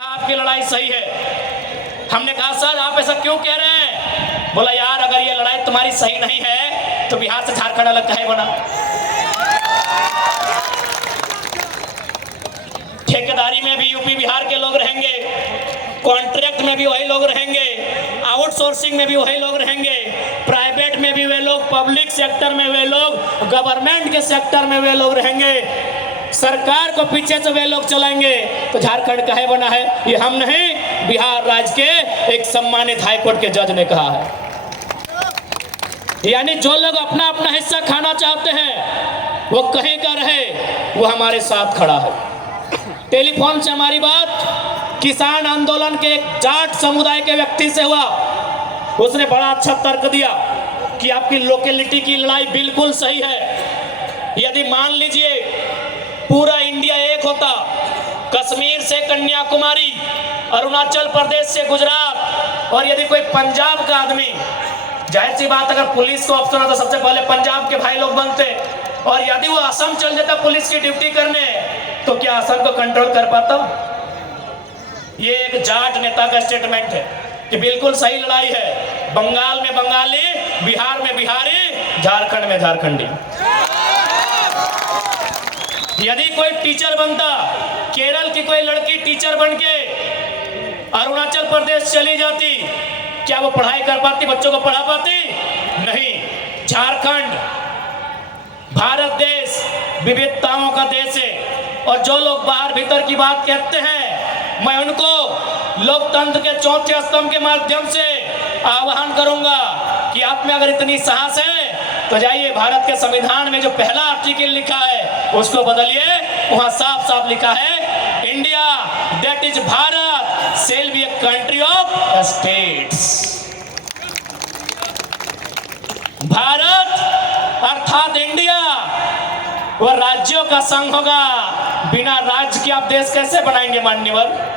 आपकी लड़ाई सही है। हमने कहा सर आप ऐसा क्यों कह रहे हैं? बोला यार अगर ये लड़ाई तुम्हारी सही नहीं है तो बिहार से झारखंड अलग काहे बना? ठेकेदारी में भी यूपी बिहार के लोग रहेंगे, कॉन्ट्रैक्ट में भी वही लोग रहेंगे, आउटसोर्सिंग में भी वही लोग रहेंगे, प्राइवेट में भी वे लोग, पब्लिक सेक्टर में वे लोग, गवर्नमेंट के सेक्टर में वे लोग रहेंगे, सरकार को पीछे से वे लोग चलाएंगे। तो झारखंड काहे बना है? ये हम नहीं, बिहार राज्य के एक सम्मानित हाईकोर्ट के जज ने कहा है। यानी जो लोग अपना अपना हिस्सा खाना चाहते हैं वो कहीं का रहे, वो हमारे साथ खड़ा है। टेलीफोन से हमारी बात किसान आंदोलन के एक जाट समुदाय के व्यक्ति से हुआ। उसने बड़ा अच्छा तर्क दिया कि आपकी लोकेलिटी की लड़ाई बिल्कुल सही है। यदि मान लीजिए पूरा इंडिया एक होता, कश्मीर से कन्याकुमारी, अरुणाचल प्रदेश से गुजरात, और यदि कोई पंजाब का आदमी, जाहिर सी बात अगर पुलिस को ऑप्शन होता सबसे पहले पंजाब के भाई लोग बनते, और यदि वो असम चल जाता पुलिस की ड्यूटी करने, तो क्या असम को कंट्रोल कर पाता? ये एक जाट नेता का स्टेटमेंट है कि बिल्कुल सही लड़ाई है। बंगाल में बंगाली, बिहार में बिहारी, झारखंड में झारखंडी। यदि कोई टीचर बनता, केरल की कोई लड़की टीचर बन के अरुणाचल प्रदेश चली जाती, क्या वो पढ़ाई कर पाती, बच्चों को पढ़ा पाती? नहीं। झारखंड भारत देश विविधताओं का देश है, और जो लोग बाहर भीतर की बात कहते हैं, मैं उनको लोकतंत्र के चौथे स्तंभ के माध्यम से आह्वान करूंगा कि आप में अगर इतनी साहस है तो जाइए भारत के संविधान में जो पहला आर्टिकल लिखा है उसको बदलिए। वहां साफ साफ लिखा है, India that is Bharat shall be a country of states. Bharat अर्थात इंडिया वह राज्यों का संघ होगा। बिना राज्य के आप देश कैसे बनाएंगे मान्यवर?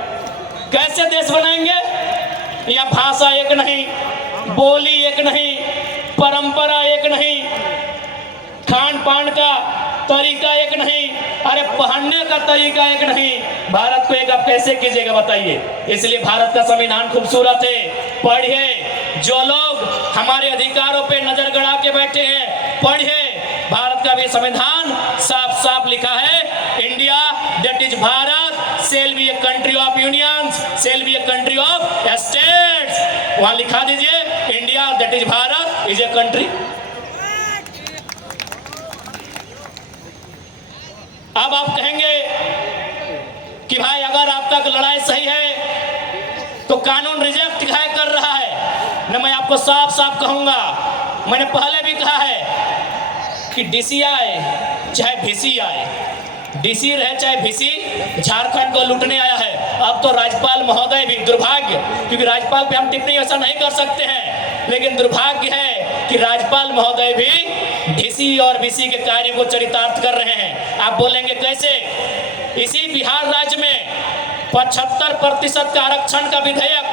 कैसे देश बनाएंगे? या भाषा एक नहीं, बोली एक नहीं, परंपरा एक नहीं, खान पान का तरीका एक नहीं, अरे पहनने का तरीका एक नहीं, भारत को एक आप कैसे कीजिएगा बताइए? इसलिए भारत का संविधान खूबसूरत है, पढ़िए। जो लोग हमारे अधिकारों पे नजर गड़ा के बैठे हैं, पढ़िए। भारत का भी संविधान साफ साफ लिखा है, India that is Bharat shall be a country of unions, shall be a country of states. वहां लिखा दीजिए, India that is Bharat is a country. अब आप कहेंगे कि भाई अगर आपका लड़ाई सही है तो कानून रिजेक्ट काहे कर रहा है? न, मैं आपको साफ साफ कहूंगा, मैंने पहले भी कहा है कि डीसी आए चाहे भीसी आए, डीसी रहे चाहे भीसी, झारखंड को लूटने आया है। अब तो राज्यपाल महोदय भी, दुर्भाग्य, क्योंकि राज्यपाल पे हम टिप्पणी ऐसा नहीं कर सकते हैं, लेकिन दुर्भाग्य है कि राज्यपाल महोदय भी डीसी और बीसी के कार्य को चरितार्थ कर रहे हैं। आप बोलेंगे कैसे? इसी बिहार राज्य में 75% का आरक्षण का विधेयक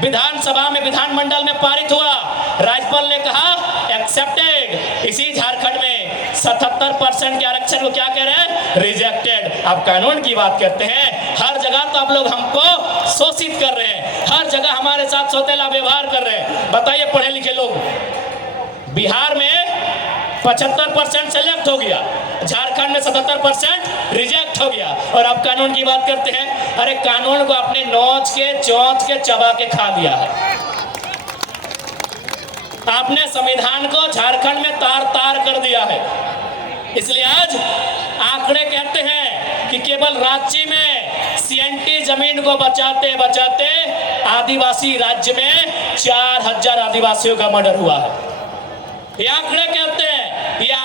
विधानसभा में, विधानमंडल में पारित हुआ। राज्यपाल ने कहा एक्सेप्टेड। इसी झारखंड में 77% के आरक्षण को क्या कह रहे हैं? रिजेक्टेड। आप कानून की बात करते हैं, हर जगह तो आप लोग हमको शोषित कर रहे हैं, हर जगह हमारे साथ सौतेला व्यवहार कर रहे हैं। बताइए पढ़े लिखे लोग, बिहार में 75% सेलेक्ट हो गया, झारखंड में 77% रिजेक्ट हो गया, और आप कानून की बात करते हैं। अरे कानून को आपने नोच के चौंच के चबा के खा दिया है। आपने संविधान को झारखंड में तार तार कर दिया है। इसलिए आज आंकड़े कहते हैं कि केवल रांची में सीएनटी जमीन को बचाते बचाते आदिवासी राज्य में 4000 आदिवासियों का मर्डर हुआ है। ये आंकड़े कहते हैं, या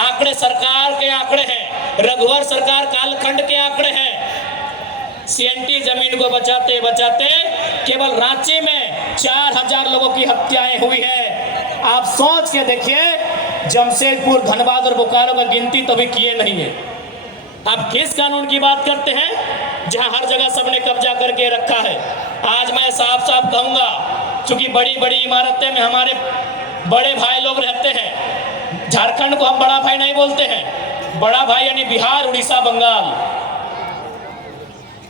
आंकड़े सरकार के आंकड़े हैं, रघुवर सरकार कालखंड के आंकड़े हैं। सीएनटी जमीन को बचाते बचाते केवल रांची में 4000 लोगों की हत्याएं हुई है। आप सोच के देखिए, जमशेदपुर, धनबाद और बोकारो का गिनती तो भी किए नहीं है। आप किस कानून की बात करते हैं जहां हर जगह सबने कब्जा करके रखा है? आज मैं साफ साफ कहूंगा, क्योंकि बड़ी बड़ी इमारतें में हमारे बड़े भाई लोग रहते हैं। झारखंड को हम बड़ा भाई नहीं बोलते हैं, बड़ा भाई यानी बिहार, उड़ीसा, बंगाल।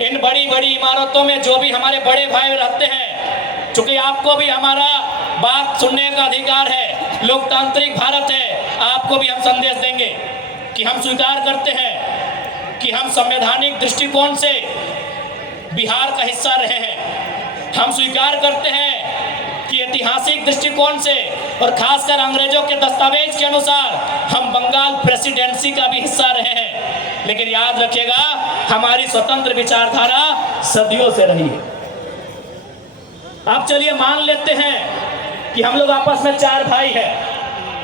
इन बड़ी बड़ी इमारतों में जो भी हमारे बड़े भाई रहते हैं, चूंकि आपको भी हमारा बात सुनने का अधिकार है, लोकतांत्रिक भारत है, आपको भी हम संदेश देंगे कि हम स्वीकार करते हैं कि हम संवैधानिक दृष्टिकोण से बिहार का हिस्सा रहे हैं। हम स्वीकार करते हैं कि ऐतिहासिक दृष्टिकोण से और खासकर अंग्रेजों के दस्तावेज के अनुसार हम बंगाल प्रेसिडेंसी का भी हिस्सा रहे हैं। लेकिन याद रखिएगा, हमारी स्वतंत्र विचारधारा सदियों से रही है। अब चलिए मान लेते हैं कि हम लोग आपस में 4 भाई हैं,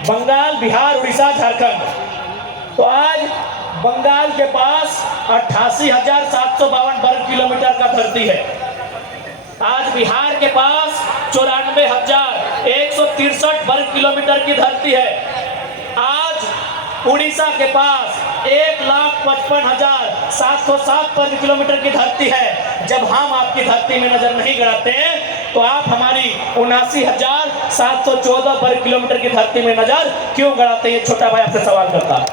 बंगाल, बिहार, उड़ीसा, झारखंड। तो आज बंगाल के पास 88,752 वर्ग किलोमीटर का धरती है। आज बिहार के पास 94,163 वर्ग किलोमीटर की धरती है। आज उड़ीसा के पास 1,55,707 वर्ग किलोमीटर की धरती है। जब हम आपकी धरती में नजर नहीं गड़ाते तो आप हमारी 79,714 वर्ग किलोमीटर की धरती में नजर क्यों गड़ाते? ये छोटा भाई आपसे सवाल करता है।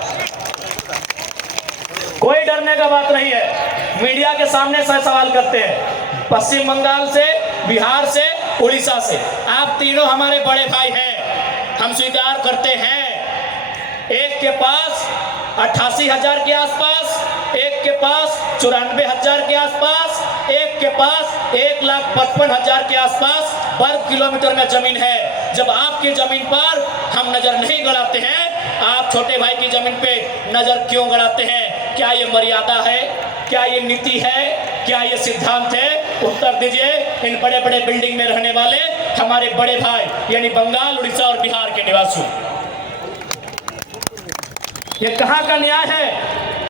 कोई डरने का बात नहीं है, मीडिया के सामने से सवाल करते हैं। पश्चिम बंगाल से, बिहार से, उड़ीसा से, आप तीनों हमारे बड़े भाई हैं। हम स्वीकार करते हैं, एक के पास 88,000 के आसपास, एक के पास 94,000 के आसपास, एक के पास 1,55,000 के आसपास वर्ग किलोमीटर में जमीन है। जब आपकी जमीन पर हम नजर नहीं गड़ाते हैं, आप छोटे भाई की जमीन पे नजर क्यों गड़ाते हैं? क्या ये मर्यादा है? क्या ये नीति है? क्या ये सिद्धांत है? उत्तर दीजिए। इन बड़े बड़े बिल्डिंग में रहने वाले हमारे बड़े भाई यानी बंगाल, उड़ीसा और बिहार के निवासी, ये कहाँ का न्याय है?